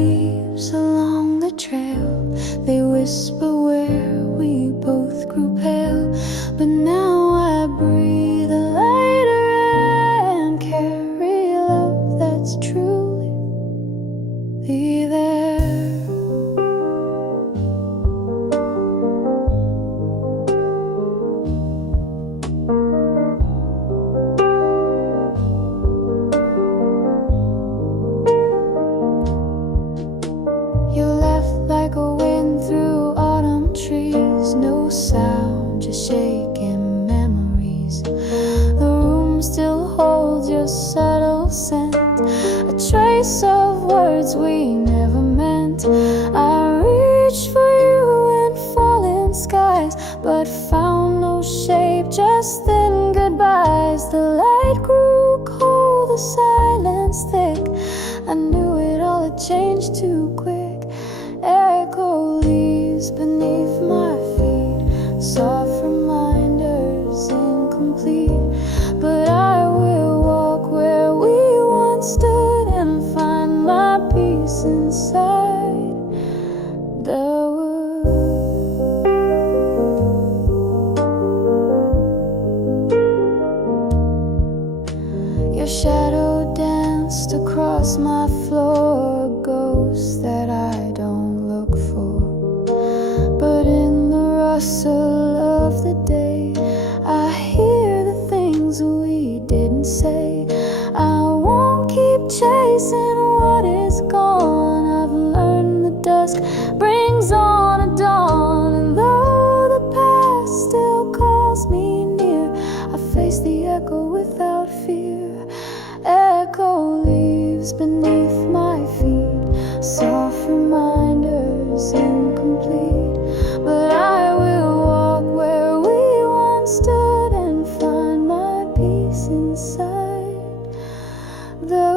leaves along the trail, they whisper where we both grew pale. But now I breathe a lighter air and carry love that's truly there. You left like a wind through autumn trees, no sound, just shaking memories. The room still holds your subtle scent, a trace of words we never meant. I reached for you in falling skies, but found no shape, just thin goodbyes. The light grew cold, the silence thick. I knew it all had changed too quick. Echo leaves beneath my feet, soft reminders incomplete. But I will walk where we once stood and find my peace inside the wood. Your shadow danced across my floor, a ghost that I don't look for. But in the rustle of the day, I hear the things we didn't say. I won't keep chasing what is gone. I've learned the dusk brings on a dawn. And though the past still calls me near, I face the echo without fear. Echo leaves beneath my feet, soft reminders incomplete. But I will walk where we once stood and find my peace inside the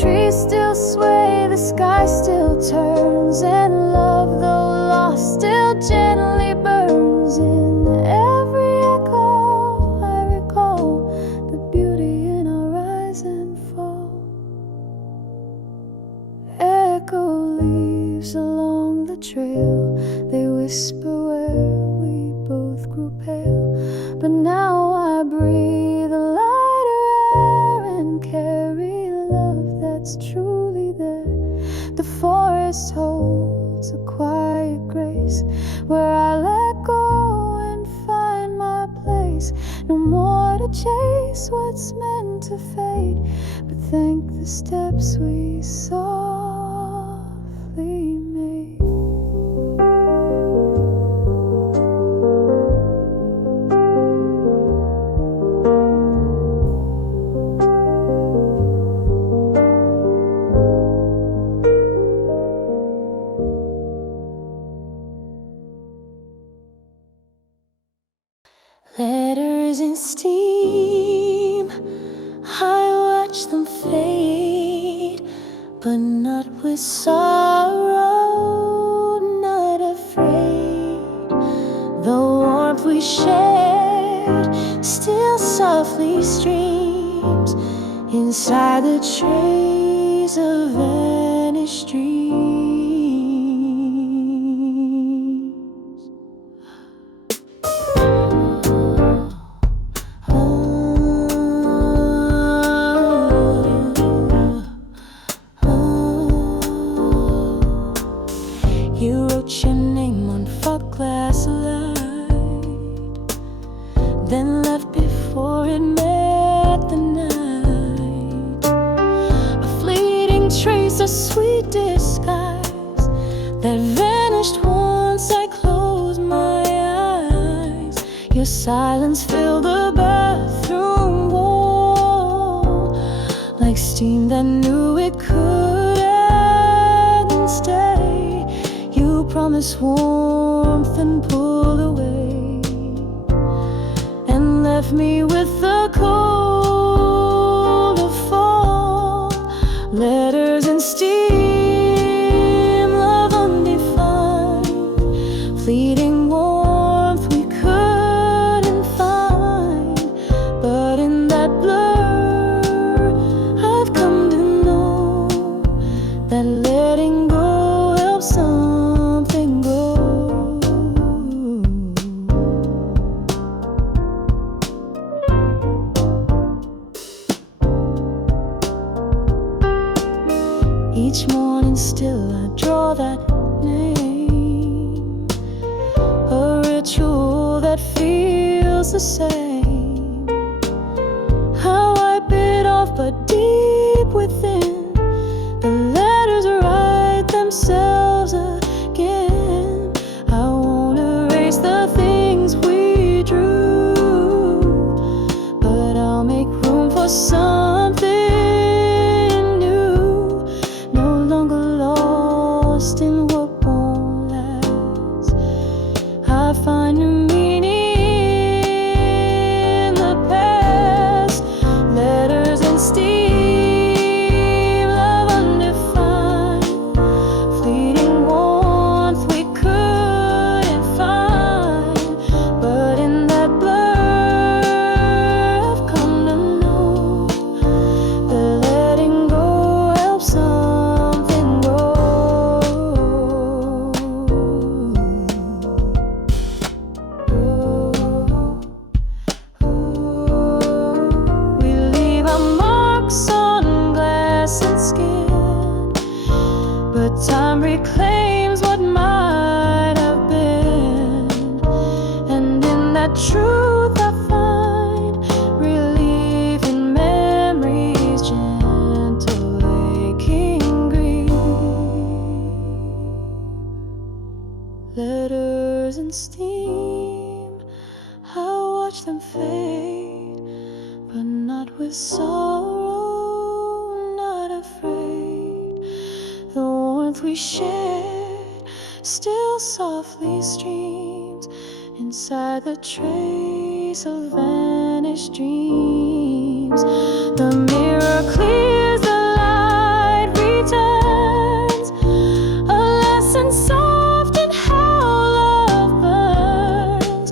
trees still sway, the sky still turns, and love, though lost, still gently burns. In every echo I recall the beauty in our rise and fall. Echo leaves along the trail, they whisper where we both grew pale. But now I breathe a lighter air and carry love that's truly there. The forest holds a quiet grace where I let go and find my place. No more to chase what's meant to fade, but thank the steps we softly made. Letters in steam, I watch them fade, but not with sorrow, not afraid. The warmth we shared still softly streams inside the trace of vanished dreams. You wrote your name on fog glass light, then left before it met the night. A fleeting trace, a sweet disguise that vanished once I closed my eyes. Your silence filled the bathroom wall like steam that knew it couldn't stay. You promised warmth and pulled away and left me with the cold of fall. Letters in steel Each morning still I draw that name, a ritual that feels the same. I wipe it off, but deep within, the letters write themselves again. I won't erase the things we drew, but I'll make room for something new, no longer lost in what won't last. I find a meaning in the past, letters and steam, love undefined, fleeting warmth we couldn't find. But in that blur I've come to know that letting go helps something grow. We leave our marks on glass and skin, but time reclaims what might have been. And in that truth I find relief in memory's gentle aching grief. Letters and steam, I watch them fade, but not with sorrow, not afraid. The warmth we shared still softly streams inside the trace of vanished dreams. The mirror clears, the light returns, a lesson soft in how love burns.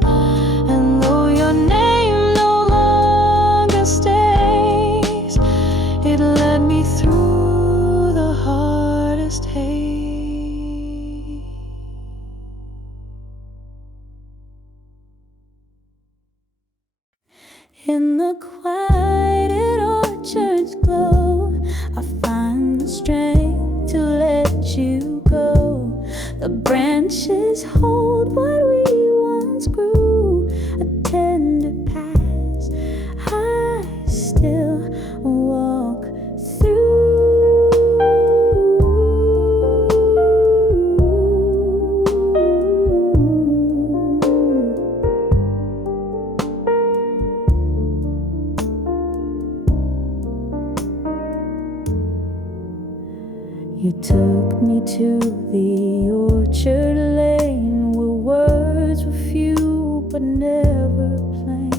And though your name no longer stays, it led me through the hardest haze. In the quiet orchard's glow, I find the strength to let you go. The branches hold what we once grew, a tender past I still walk through. You took me to the orchard lane where words were few but never plain.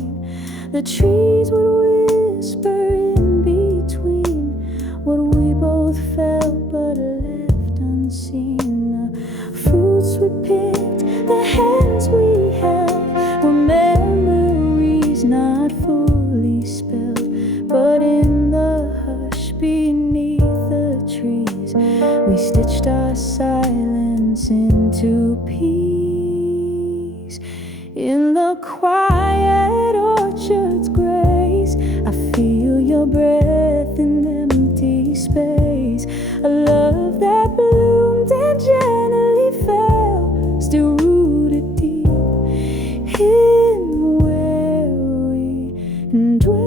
The trees would whisper in between what we both felt but left unseen. The fruits we picked, the hands we held, were memories not fully spelled, but in the hush beneath the trees we stitched our silence into peace. In the quiet orchard's grace, I feel your breath in empty space. A love that bloomed and gently fell, still rooted deep in where we dwell.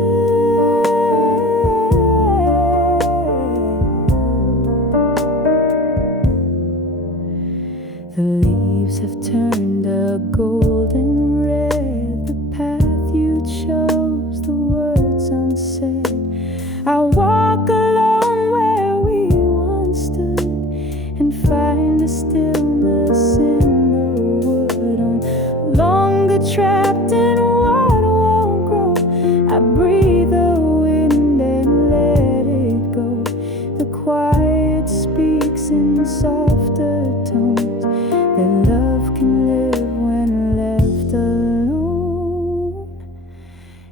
The leaves have turned a golden red. The path you chose, the words unsaid. I walk alone where we once stood and find a stillness in the wood. I'm longer trapped in what won't grow. I breathe the wind and let it go. The quiet speaks in softer tones, that love can live when left alone.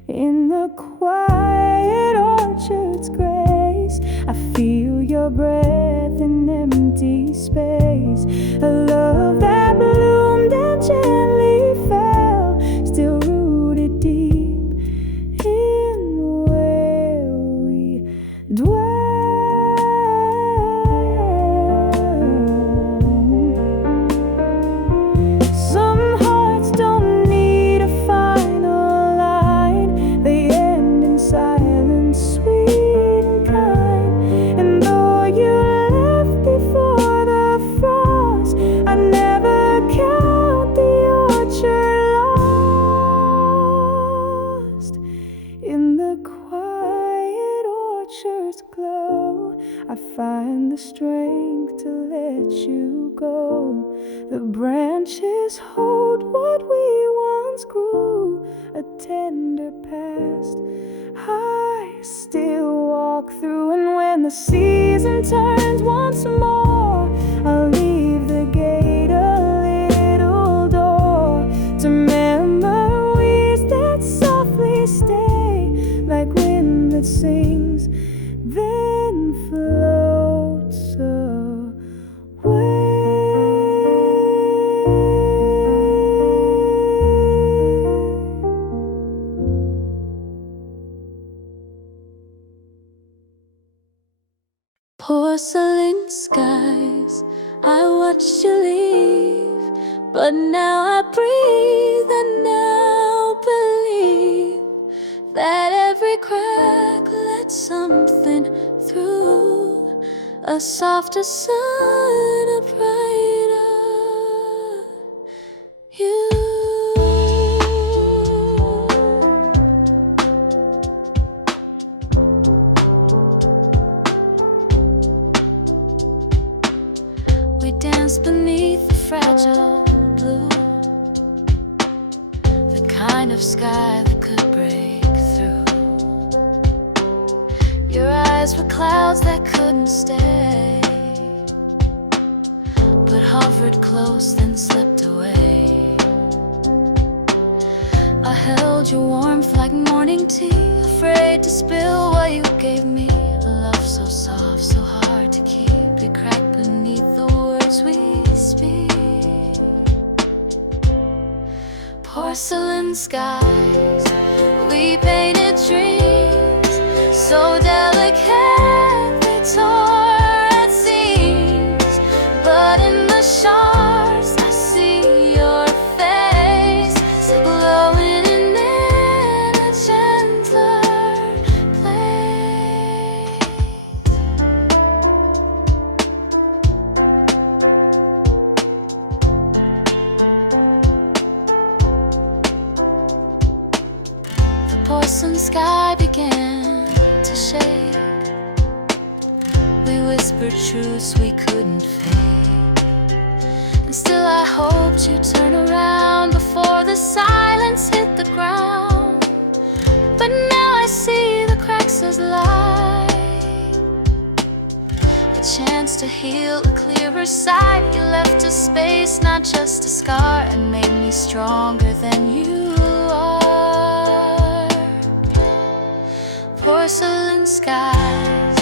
In the quiet orchard's grace, I feel your breath in empty space. A love that bloomed and gently fell, still rooted deep in where we dwell. the strength to let you go. The branches hold what we once grew, a tender past I still walk through. And when the season turns once more, I'll leave the gate a little door to memories that softly stay, like wind that sings then floats away. Porcelain skies, I watched you leave, but now I breathe and now believe that every crack let something through, a softer sun, a brighter you. We dance beneath the fragile blue, the kind of sky that could break through. Your eyes were clouds that couldn't stay, but hovered close then slipped away. I held your warmth like morning tea, afraid to spill what you gave me. A love so soft, so hard to keep, it cracked beneath the words we speak. Porcelain skies, we painted dreams so delicate they tore at seams, but in the shards I see your face, still glowing in a gentler place. The porcelain sky began to shake, we whispered truths we couldn't fake, and still I hoped you'd turn around before the silence hit the ground. But now I see the cracks as light, a chance to heal a clearer side. You left a space, not just a scar, and made me stronger than you are. Porcelain skies,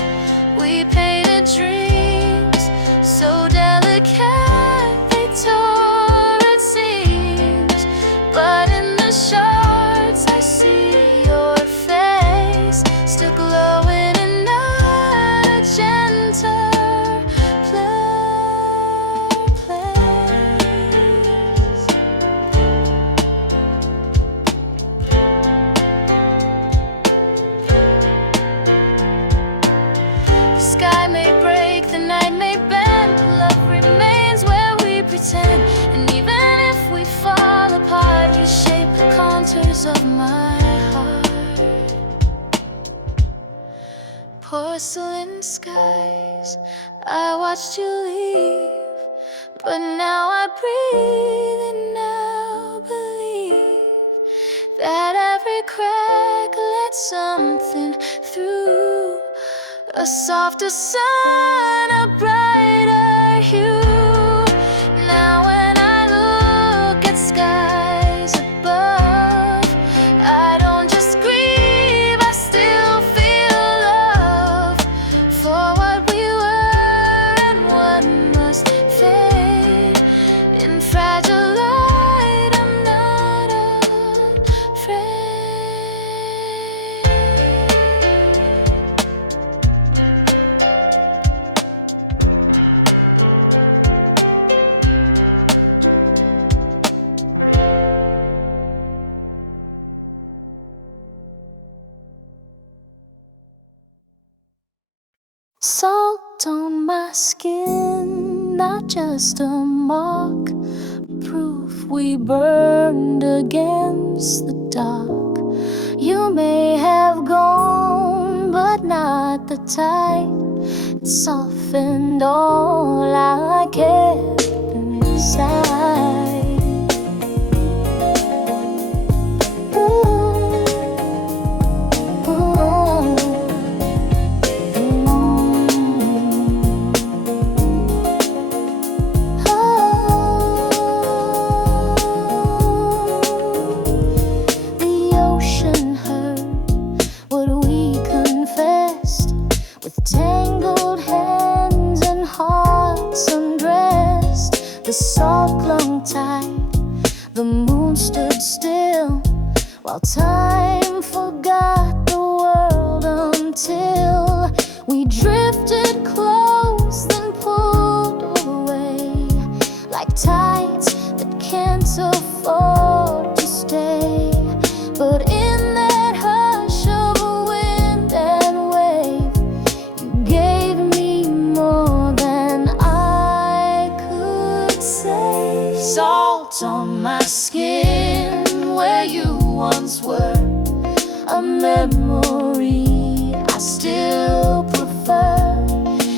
we painted dreams so delicate they tore at seams, but in the shards I see your face, still glowing in a gentle place. The sky may break, the night may bend, but love remains where we pretend. And even if we fall apart, you shape the contours of my heart. Porcelain skies, I watched you leave, but now I breathe and now believe that every crack let something through, a softer sun, a brighter hue. Now when I look at skies above, I don't just grieve, I still feel love for what we were and what must fade. In fragile light, I'm not afraid. Salt on my skin, not just a mark, proof we burned against the dark. You may have gone, but not the tide. It softened all I kept inside. The salt clung tight, the moon stood still, while time forgot the world until we drifted close, then pulled away, like tides that can't afford to stay. But in that hush of wind and wave, you gave me more than I could say. Salt on my skin, where you once were, a memory I still prefer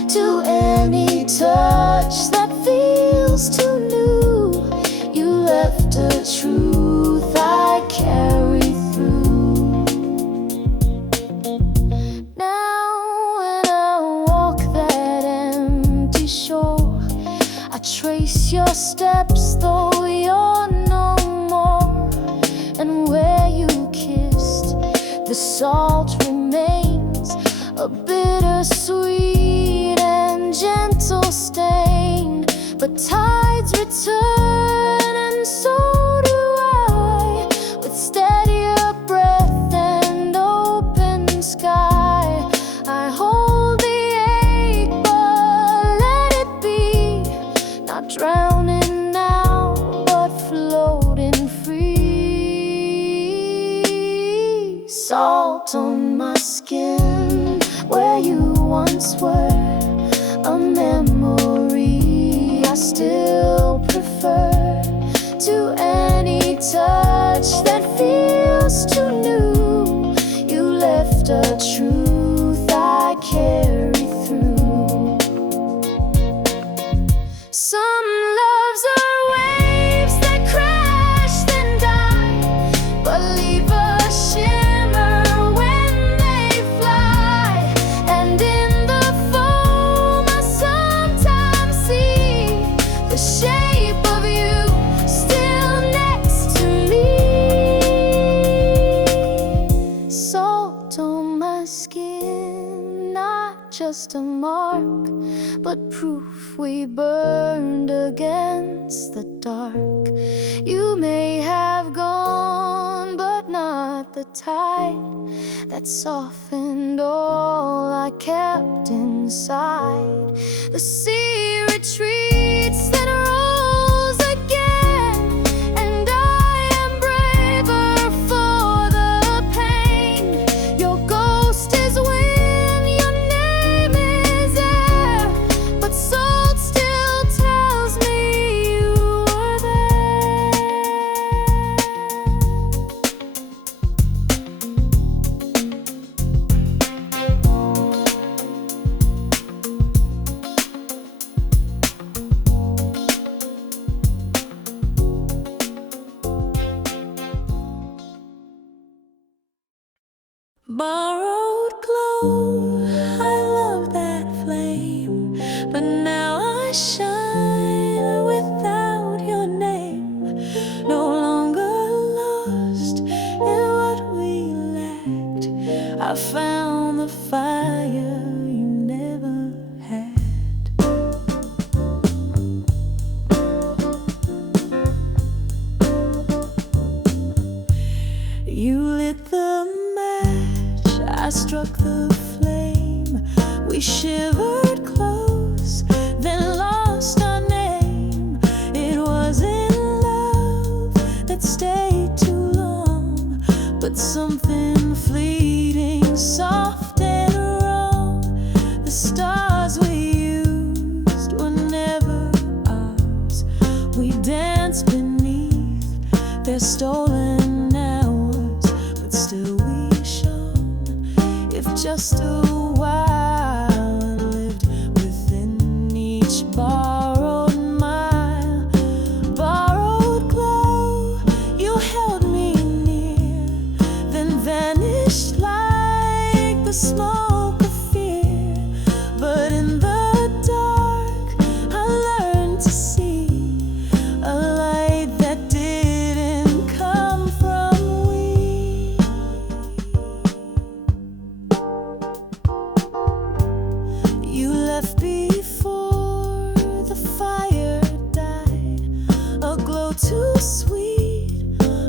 to any touch that feels too new. You left a truth I carry through. Now when I walk that empty shore, I trace your steps though you're no more. And where you kissed, the salt remains, a bittersweet and gentle stain. But tides return and so do I, with steadier breath and open sky. I hold the ache but let it be, not drowning now but floating free. Salt on my skin, where you once were, a memory I still prefer to any touch that feels too new. You left a truth I carry through. Some loves are waves that crash then die, but leave a shimmer when they fly. And in the foam I sometimes see the shape of you still next to me. Salt on my skin, not just a mark, but proof we burned against the dark. You may have gone, but not the tide that softened all I kept inside. The sea retreats, then rolls again, and I am braver for the pain. Your ghost is when your name is air, but salt still tells me you were there. Borrowed glow, I love that flame, but now I shine without your name. No longer lost in what we lacked, I found the fire you never had. You lit the match, I struck the flame. We shivered close, then lost our name. It wasn't love that stayed too long, but something fleeting, soft and wrong. The stars we used were never ours. We danced beneath their stolen hours, but still we shone, if just a while, and each borrowed mile, borrowed glow. You held me near, then vanished like the smoke of fear. But in the dark, I learned to see a light that didn't come from we. You left before the fire died, a glow too sweet,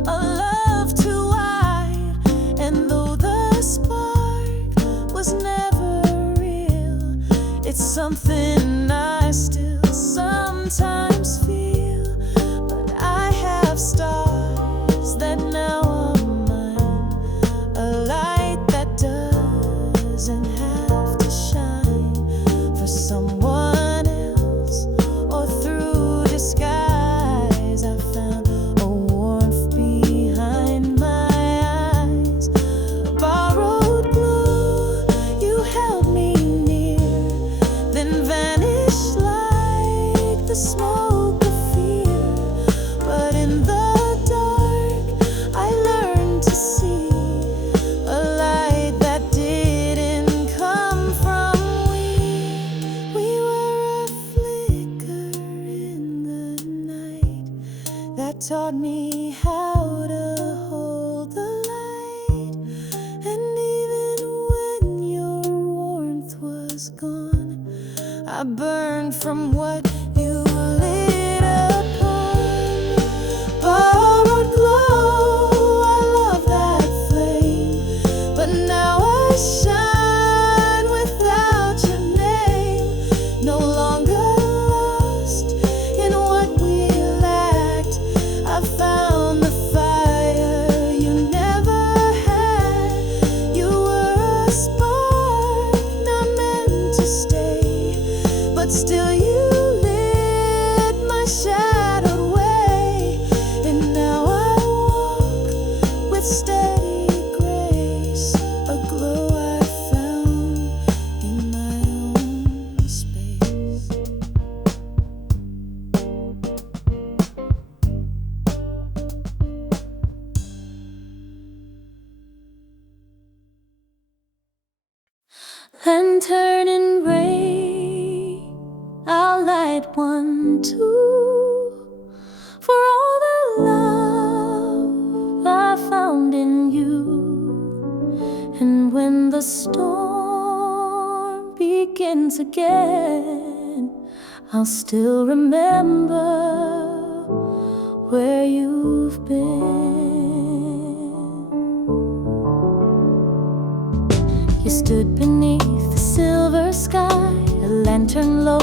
a love too wide. And though the spark was never real, it's something I still sometimes feel. But I have stars that now are mine, a light that doesn't have to shine for someone else or through disguise. I found a warmth behind my eyes, a borrowed blue. You held me near, then vanished like the smoke of fear. But in the dark, I learned to see a light that didn't come from we. We were a flicker in the night that taught me how to hold the light. And even when your warmth was gone, I burned from what you lit upon. Borrowed glow, I love that flame, but now I shine without your name. No longer lost in what we lacked. I found the fire you never had. You were a spark not meant to stay, but still you lit my shadowed way. And now I walk with steady grace, a glow I found in my own space. Lantern and ray, I'll light one too, for all the love I found in you. And when the storm begins again, I'll still remember where you've been. You stood beneath the silver sky, a lantern low,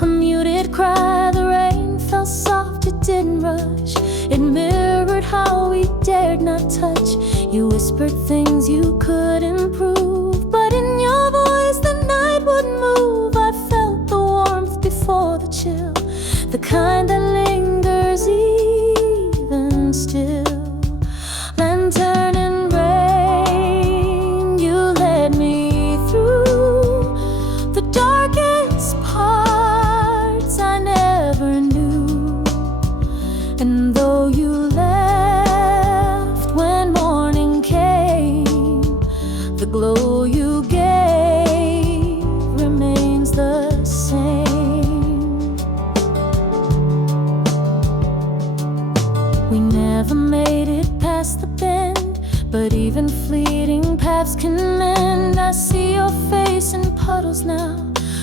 a muted cry. The rain fell soft, it didn't rush. It mirrored how we dared not touch. You whispered things you couldn't prove, but in your voice the night would move. I felt the warmth before the chill, the kind that lingers even still. Lantern and rain, you led me through the darkest parts I never knew. And though you left when morning came, the glow you gave remains the same. We never made it past the bend, but even fleeting paths can mend. I see your face in puddles now,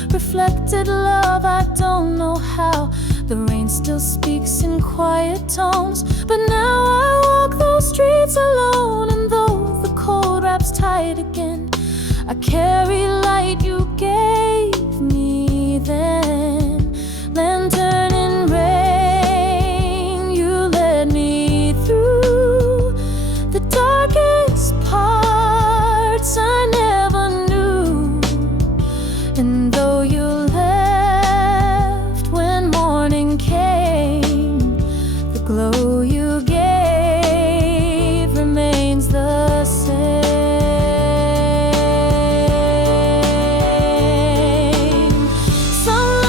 reflected love, I don't know how. The rain still speaks in quiet tones, but now I walk those streets alone. And though the cold wraps tight again, I carry light you gave me then. Lantern and rain, you led me through the darkest parts I never knew. And though you left when morning came, the glow you gave remains the same. Some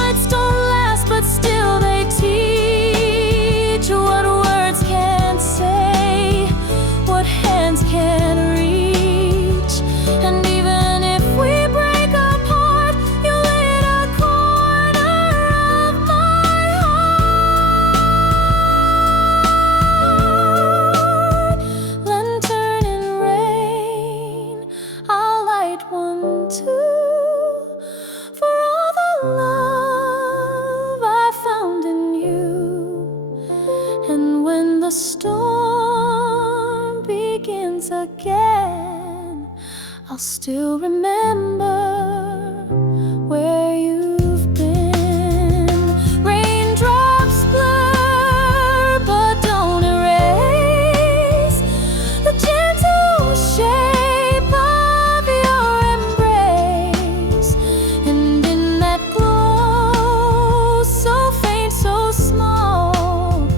I'll still remember where you've been. Raindrops blur, but don't erase the gentle shape of your embrace. And in that glow, so faint, so small,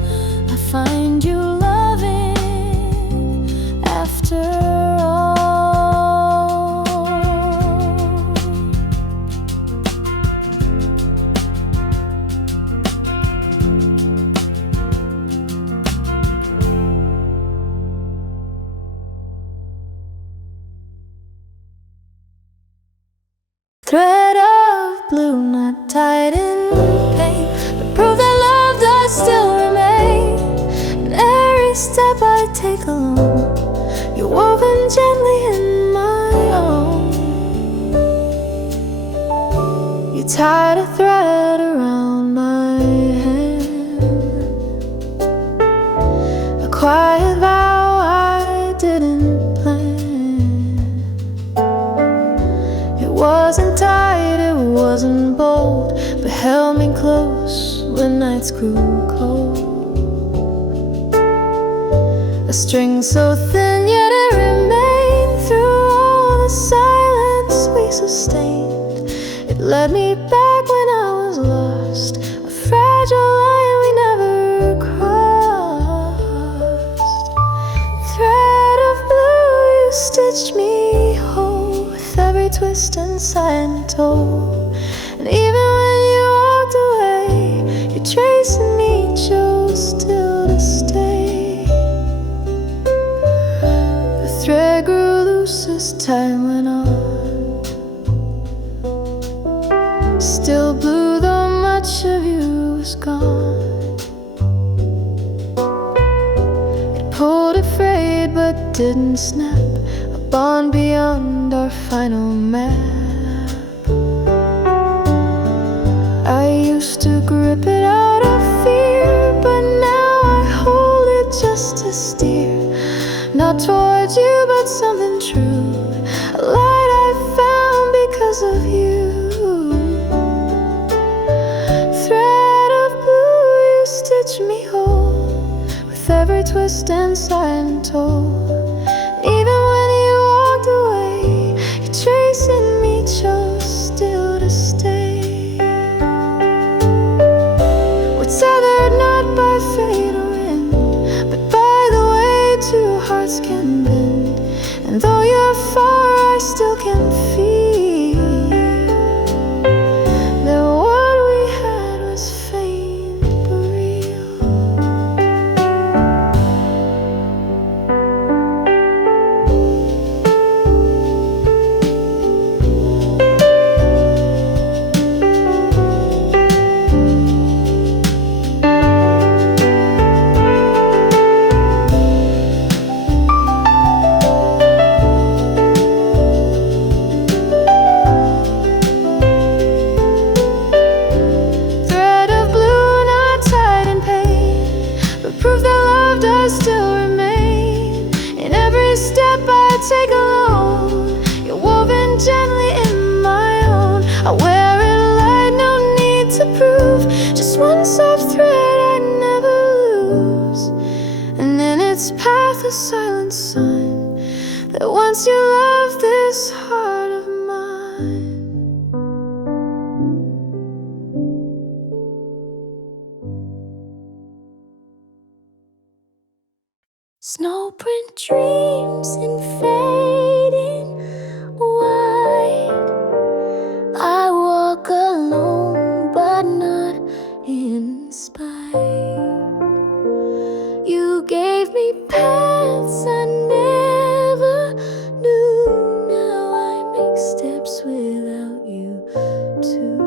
I find you loving after all. Thread of blue, not tied in pain, but prove that love does still remain. In every step I take alone, you're woven gently in my own. You tied a thread around my hand, a quiet vow I didn't plan. It wasn't tight, it wasn't bold, but held me close when nights grew cold. A string so thin, yet it remained through all the silence we sustained. It led me back when I was lost, a fragile line we never crossed. Thread of blue, you stitched me whole with every twist and sign you told. And even when you walked away, your trace in me chose still to stay. The thread grew loose as time went on, still blue though much of you was gone. It pulled, it frayed but didn't snap, a bond beyond our final map. I used to grip it out of fear, but now I hold it just to steer, not towards you but something true, a light I found because of you. Thread of blue, you stitch me whole with every twist and sign told. Even when you walked away, your trace in me chose still to stay. We're tethered not by fate or wind, but by the way two hearts can bend. And though you're far, I still can feel that what we had was faint but real. Thread of blue, not tied in pain, but proof that love does still remain. In every step I take alone, you're woven gently in my own. I wear it light, no need to prove, just one soft thread I never lose. And in its path a silent sign that once you loved this heart of mine. Snowprint dreams in fading white. I walk alone, but not in spite. You gave me paths I never knew. Now I make steps without you too.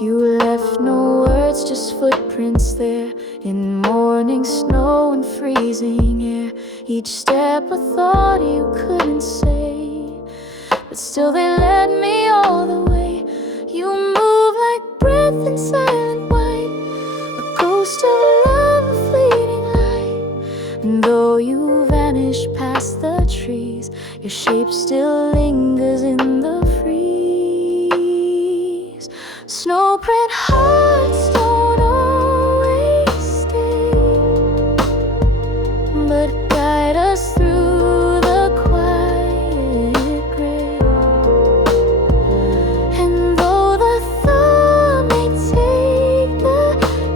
You left no words, just footprints there, in morning snow and freezing air. Each step a thought you couldn't say, but still they led me all the way. You move like breath in silent white, a ghost of love, a fleeting light. And though you vanish past the trees, your shape still lingers in the freeze. Snowprint hearts don't always stay, but guide us through the quiet gray. And though the thaw may take the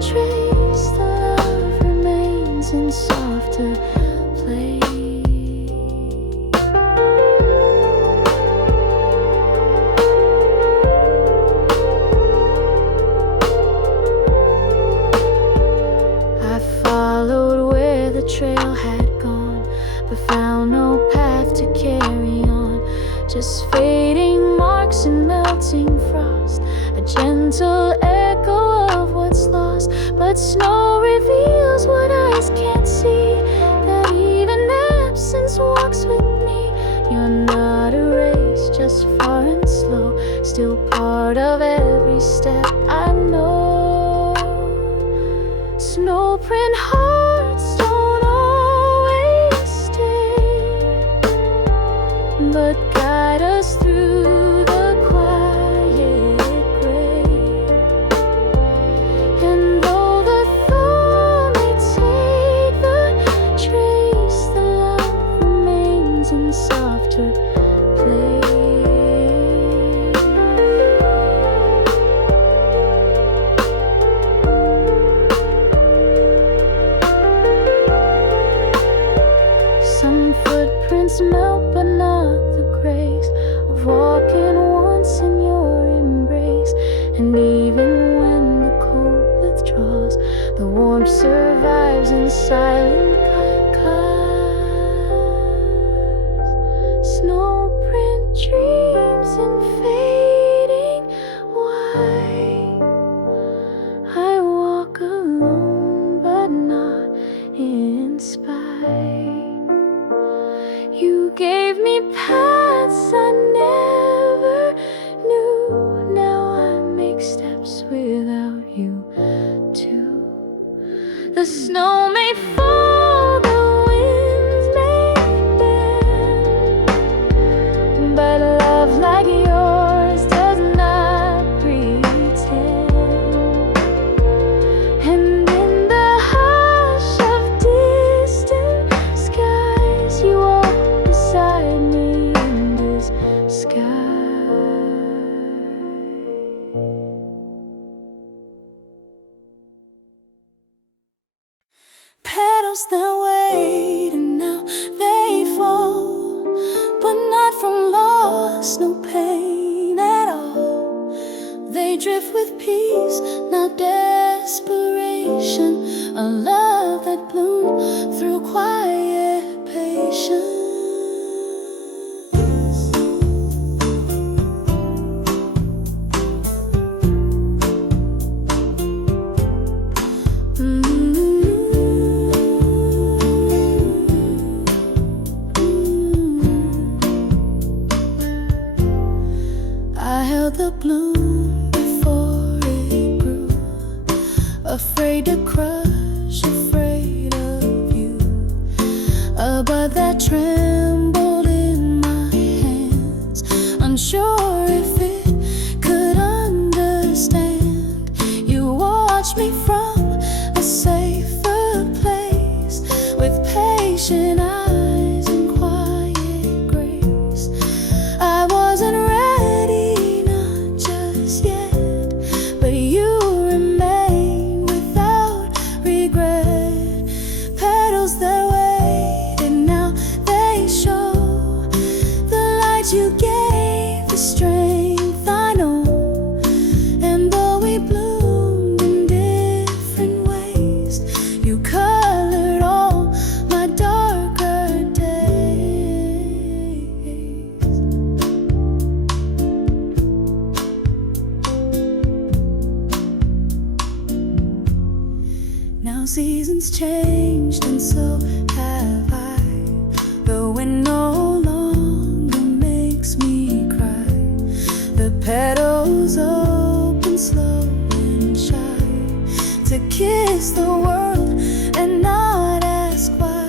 trace, the love remains in softer play. I followed where the trail had gone, but found no path to carry on. Just fading marks and melting frost, a gentle echo of what's lost. But snow reveals what eyes can't see, that even absence walks with me. You're not a race, just far and slow, still part of every step I know. Snowprint hearts don't always stay, but guide us through the quiet gray. And though the thaw may take the trace, the love remains in softer play. Some footprints melt, but not the grace of walking once in your embrace. And even when the cold withdraws, the warmth survives in silent cause. Snowprint dreams in fading white. I walk alone, but not in spite. You gave me paths I never knew. Now I make steps without you too. The snow may fall, the winds may bend, but love like yours does not pretend. And in the hush of distant skies, you walk beside me in this sky. Petals that wait and now they fall, but not from loss, no pain at all. They drift with peace, not desperation. A love that bloomed through quiet patience. I held the bloom before it grew, afraid to crush, afraid of you. A bud that trembled in my hands, unsure if it could understand. You watched me from a safer place, with patient eyes and quiet grace. I wasn't ready, not just yet, but you remain without regret. Petals that waited, now they show the light you gave, the strength I know. And though we bloomed in different ways, you colored all my darker days. Now seasons changed and so have I. The wind no longer makes me to kiss the world and not ask why.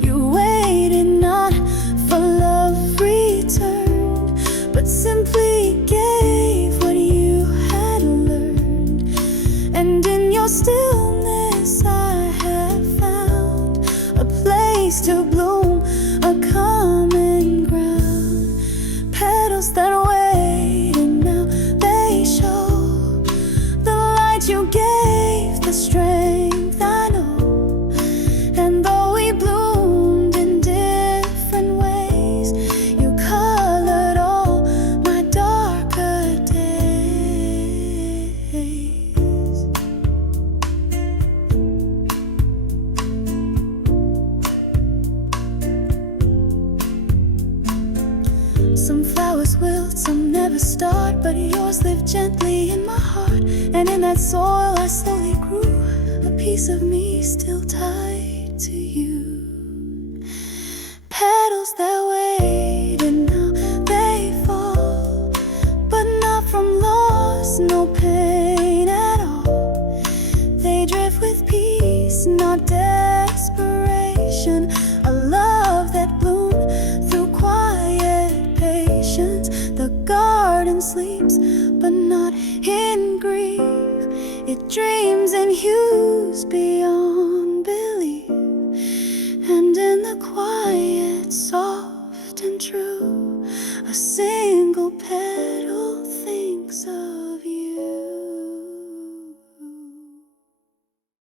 You waited not for love returned, but simply gave what you had learned. And in your stillness I have found a place to bloom, a common ground. Petals that wait and now they show the light you gave, the strength I know. And though we bloomed in different ways, you colored all my darker days. Some flowers wilt, some never start, but yours live gently in my heart. And in that soil I slowly grew, a piece of me still tied to you. Petals that wait and now they fall, but not from loss, no pain at all. They drift with peace, not desperation. A love that bloomed through quiet patience. The garden sleeps, but not in grief. It dreams in hues beyond belief. And in the quiet, soft and true, a single petal thinks of